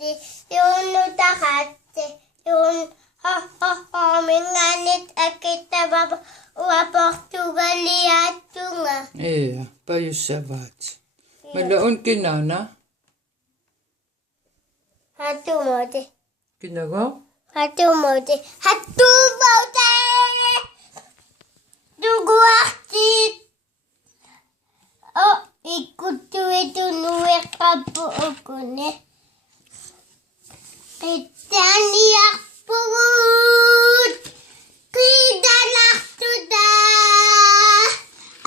Yun utakate. Yun minganit akita baba wa Portugaliatunga. Iya, payusabat. Malaon kinana? Hatumode. Kinago? Hatumode. Hatumode. Duguaktit. Oh, ikutu itu nuwe kapu okune. Kitaniak put. Kidanak tuda.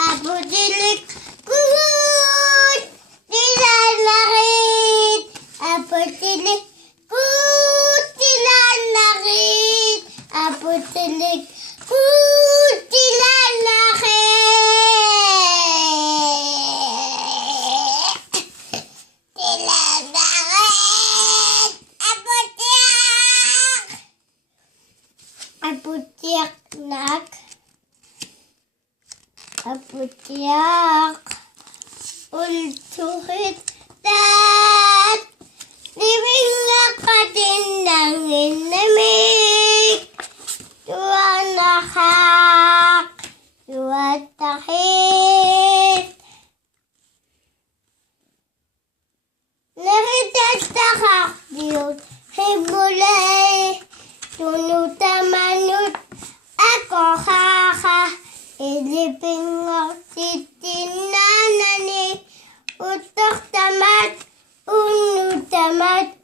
Abu dilik kut. Dilanarit. Abu dilik kut. Dilanarit. Abu dilik kut. Dilanarit. Dilanarit. Aputiak nak. Aputiak. Ultuhit dat. Living ka din ng inamig. Tuanahak. Tuatahit. Naritatahak diyon. Himulay. Tunutamanut. Ako kaka. Ilipin ang titinanani. Utok tamat. Tamat.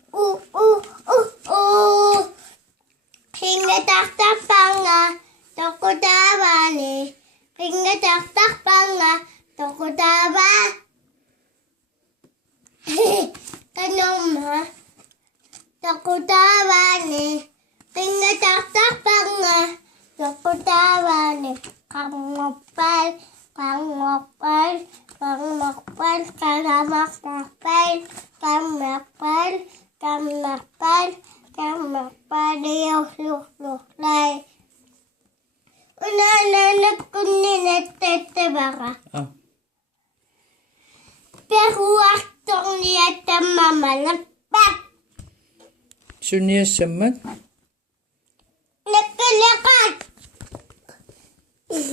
Hingatak-tak panga. Tokutawani. Hingatak-tak panga. Tokutawa. Kanoma. Tokutawani. Hingatak-tak panga. Tokutawani. Kamopal. Kamopal. Kamopal. Kalamakapal. Kamopal. Kamopal. Kamopal. Luk-luk-lay. Unananak ko ninatatabaka. Pero waktong niya tamamalapat. Sunya samat?